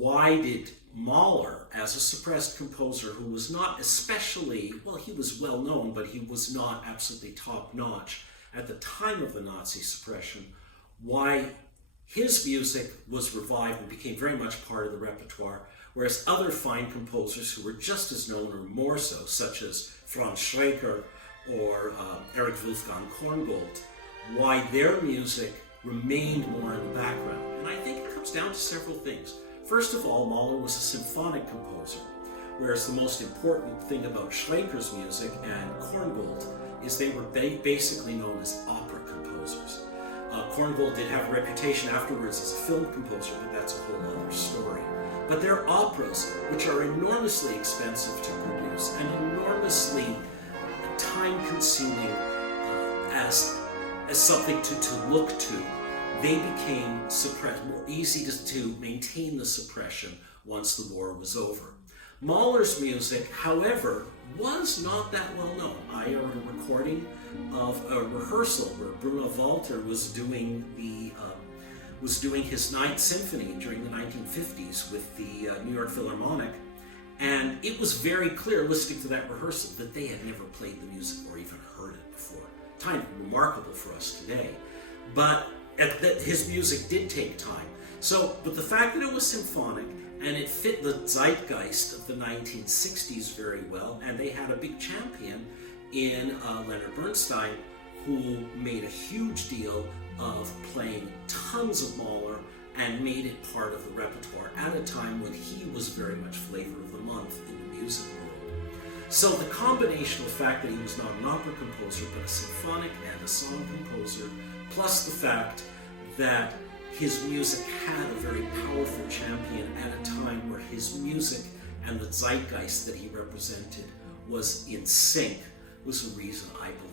why did Mahler, as a suppressed composer who was not especially, well, he was well known, but he was not absolutely top notch at the time of the Nazi suppression, why his music was revived and became very much part of the repertoire, whereas other fine composers who were just as known or more so, such as Franz Schreker or Erich Wolfgang Korngold, why their music remained more in the background. And I think it comes down to several things. First of all, Mahler was a symphonic composer, whereas the most important thing about Schreker's music and Korngold is they were basically known as opera composers. Korngold did have a reputation afterwards as a film composer, but that's a whole other story. But their operas, which are enormously expensive to produce and enormously time-consuming as something to look to, they became suppressed, more easy to maintain the suppression once the war was over. Mahler's music, however, was not that well known. I heard a recording of a rehearsal where Bruno Walter was doing his Ninth Symphony during the 1950s with the New York Philharmonic, and it was very clear listening to that rehearsal that they had never played the music or even heard it before. Kind of remarkable for us today, but his music did take time. But the fact that it was symphonic and it fit the zeitgeist of the 1960s very well, and they had a big champion in Leonard Bernstein, who made a huge deal of playing tons of Mahler and made it part of the repertoire at a time when he was very much flavor of the month in the music world. So the combination of the fact that he was not an opera composer but a symphonic and a song composer, plus the fact that his music had a very powerful champion at a time where his music and the zeitgeist that he represented was in sync, was the reason I believe